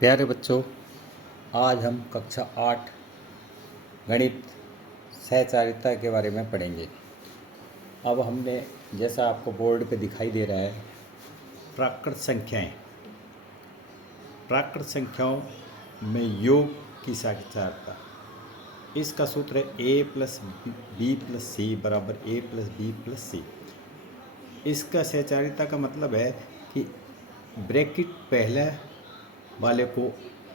प्यारे बच्चों, आज हम कक्षा 8 गणित सहचारिता के बारे में पढ़ेंगे। अब हमने, जैसा आपको बोर्ड पे दिखाई दे रहा है, प्राकृत संख्याओं में योग की सहचारिता, इसका सूत्र है a प्लस बी प्लस सी बराबर a प्लस बी प्लस सी। इसका सहचारिता का मतलब है कि ब्रैकेट पहले वाले को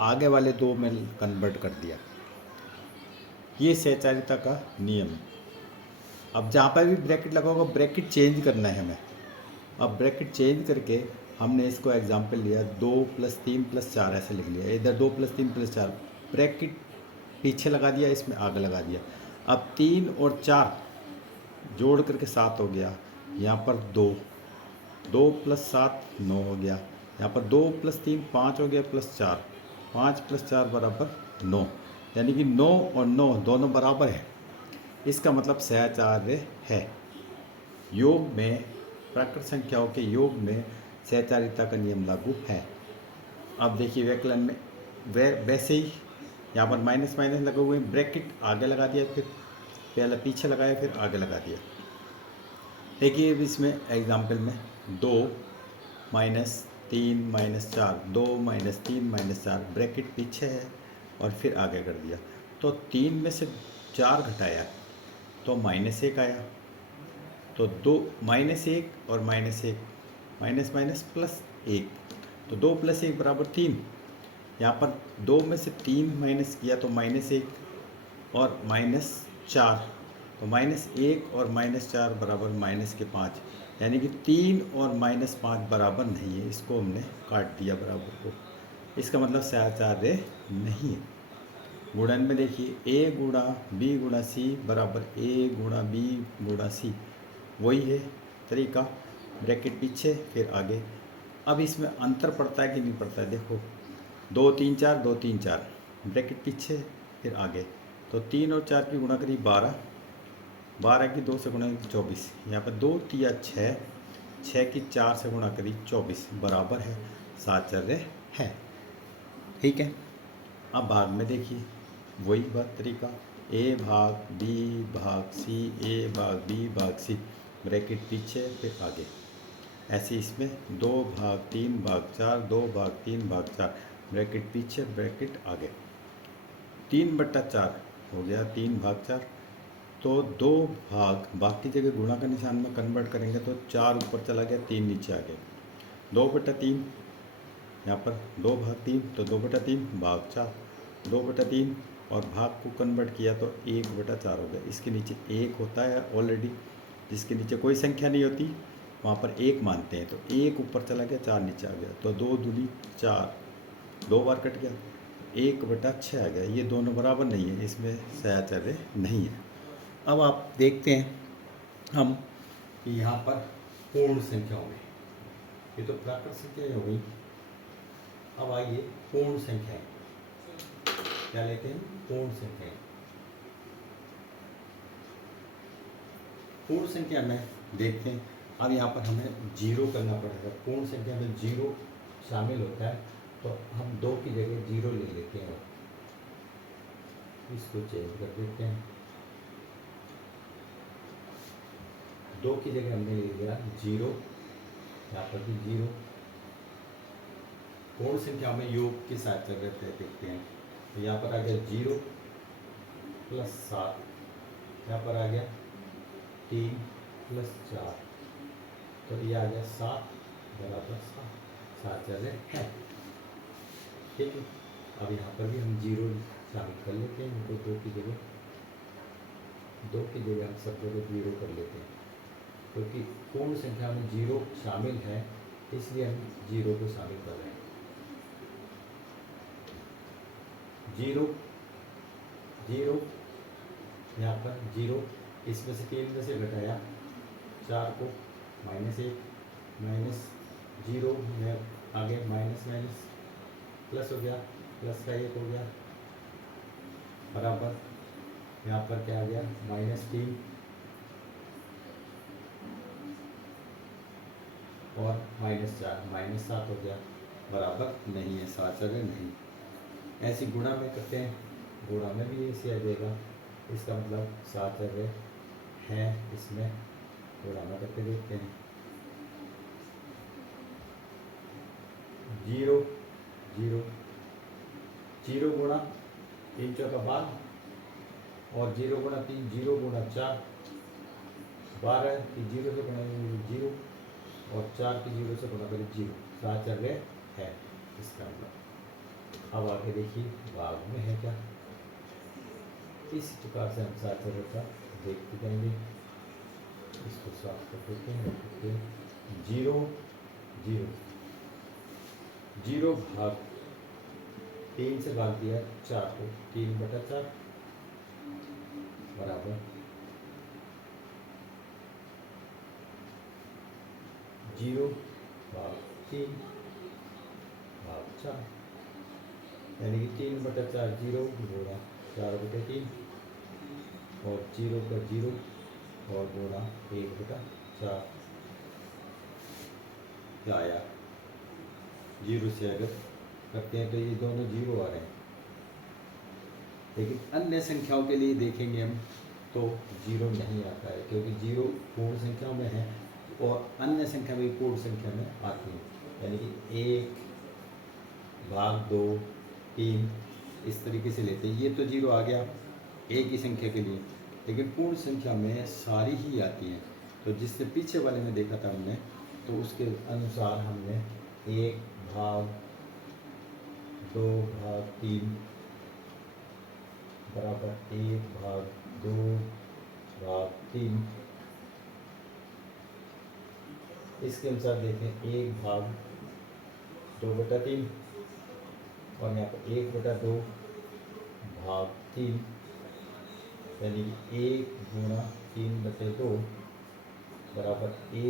आगे वाले दो में कन्वर्ट कर दिया। ये सहचारिता का नियम है। अब जहाँ पर भी ब्रैकेट लगा होगा, ब्रैकेट चेंज करना है हमें। अब ब्रैकेट चेंज करके हमने इसको एग्जाम्पल लिया 2 + 3 + 4 ऐसे लिख लिया। इधर 2 + 3 + 4 ब्रैकेट पीछे लगा दिया, इसमें आगे लगा दिया। अब 3 और 4 जोड़ करके 7 हो गया। यहाँ पर 2 + 7 9 हो गया। यहाँ पर 2 + 3 5 हो गया, +4 5 + 4 बराबर 9, यानी कि 9 और 9 दोनों बराबर है। इसका मतलब सहचार्य है। योग में, प्राकृत संख्याओं के योग में सहचारिता का नियम लागू है। अब देखिए व्यकलन में वैसे ही यहाँ पर माइनस माइनस लगे हुए हैं, ब्रैकेट आगे लगा दिया, फिर पहले पीछे लगाया, फिर आगे लगा दिया। देखिए इसमें एग्जाम्पल में 2 - 3 - 4 2 - 3 - 4 ब्रैकेट पीछे है और फिर आगे कर दिया। तो 3 में से 4 घटाया तो -1 आया। तो 2 -1 और -1 माइनस माइनस +1, तो 2 + 1 बराबर 3। यहाँ पर 2 में से 3 माइनस किया तो -1 और -4, तो -1 और -4 बराबर -5, यानी कि 3 और -5 बराबर नहीं है। इसको हमने काट दिया बराबर को। इसका मतलब सहचार्य नहीं है। गुणन में देखिए a गुणा b गुणा c बराबर a गुणा b गुणा c, वही है तरीका। ब्रैकेट पीछे फिर आगे। अब इसमें अंतर पड़ता है कि नहीं पड़ता है, देखो 2 3 4 2 3 4 ब्रैकेट पीछे फिर आगे, तो 3 और 4 की गुणा करी 12, 12 की 2 से गुणा करी 24। यहाँ पर 2 तिया 6, 6 की 4 से गुणा करी 24 बराबर है, साचार्य है। ठीक है। अब भाग में देखिए वही बात तरीका, a भाग b भाग c, a भाग b भाग c, ब्रैकेट पीछे फिर आगे। ऐसे इसमें 2 भाग 3 भाग 4 2 भाग 3 भाग 4 ब्रैकेट पीछे ब्रैकेट आगे। 3/4 हो गया 3 भाग 4, तो 2 भाग बाकी जगह गुणा का निशान में कन्वर्ट करेंगे तो 4 ऊपर चला गया, 3 नीचे आ गया। 2/3 यहाँ पर 2 भाग 3, तो 2/3 भाग 4, 2/3 और भाग को कन्वर्ट किया तो 1/4 हो गया। इसके नीचे 1 होता है ऑलरेडी, जिसके नीचे कोई संख्या नहीं होती वहाँ पर 1 मानते हैं, तो 1 ऊपर चला गया, 4 नीचे आ गया, तो 2 दूनी 4, 2 बार कट गया, 1/6 आ गया। ये दोनों बराबर नहीं है, इसमें सहचार्य नहीं है। अब आप देखते हैं हम यहाँ पर पूर्ण संख्याओं में, ये तो प्राकृत संख्या हो गई। अब आइए पूर्ण संख्याएं, क्या लेते हैं, पूर्ण संख्याएं। पूर्ण संख्या में देखते हैं, अब यहाँ पर हमें 0 करना पड़ेगा। पूर्ण संख्या में 0 शामिल होता है, तो हम 2 की जगह 0 ले लेते हैं, इसको चेंज कर देते हैं। 2 की जगह हमने ले लिया 0, यहाँ पर भी 0। पूर्ण संख्या में योग के साथ चल रहे थे, देखते हैं। तो यहाँ पर आ गया 0 + 7, यहाँ पर आ गया 3 + 4, तो ये आ गया 7 बराबर 7, साचार्य है। ठीक है। अब यहाँ पर भी हम 0 शामिल कर लेते हैं, तो 2 की जगह हम सब जगह 0 कर लेते हैं, क्योंकि पूर्ण संख्या में 0 शामिल है, इसलिए हम 0 को शामिल कर रहे हैं। 0 0 यहाँ पर 0, इसमें से 3 में से घटाया 4 को, -1 -0 में आगे माइनस माइनस प्लस हो गया, प्लस का 1 हो गया, बराबर यहाँ पर क्या आ गया, -3 और -4 -7 हो गया। बराबर नहीं है, साहचर्य नहीं। ऐसे गुणा में करते हैं, गुणा में भी ऐसे आ जाएगा, इसका मतलब साहचर्य है इसमें। गुणा में करके देखते हैं, 0 0 0 गुणा 3 चौका 12 और 0 गुणा 3 0 गुणा 4 12 की 0 से गुणा 0 और 4 की 0 से गुणा करें 0, साहचर्य है इसका मतलब। अब आगे देखिए भाग में है क्या, इस प्रकार से हम साहचर्य का देखते जाएंगे। इसको साफ कर देते हैं, 0 0 0 भाग 3 से भाग दिया 4 को, 3/4 बराबर 0 भाग 3 भाग 4, यानी कि 3/4 0 गुणा 4/3 और 0 का 0 और गुणा 1/4 क्या आया। 0 से अगर करते हैं तो ये दोनों 0 आ रहे हैं, लेकिन अन्य संख्याओं के लिए देखेंगे हम तो 0 नहीं आता है, क्योंकि 0 पूर्ण संख्याओं में है और अन्य संख्या भी पूर्ण संख्या में आती है, यानी कि 1 भाग 2 3 इस तरीके से लेते हैं। ये तो 0 आ गया एक ही संख्या के लिए, लेकिन पूर्ण संख्या में सारी ही आती हैं। तो जिससे पीछे वाले में देखा था हमने, तो उसके अनुसार हमने 1 भाग 2 भाग 3 बराबर 1 भाग 2 भाग 3, इसके अनुसार देखें 1 भाग 2/3 और यहाँ पर 1/2 भाग 3, यानी कि 1 गुणा 3/2 बराबर 1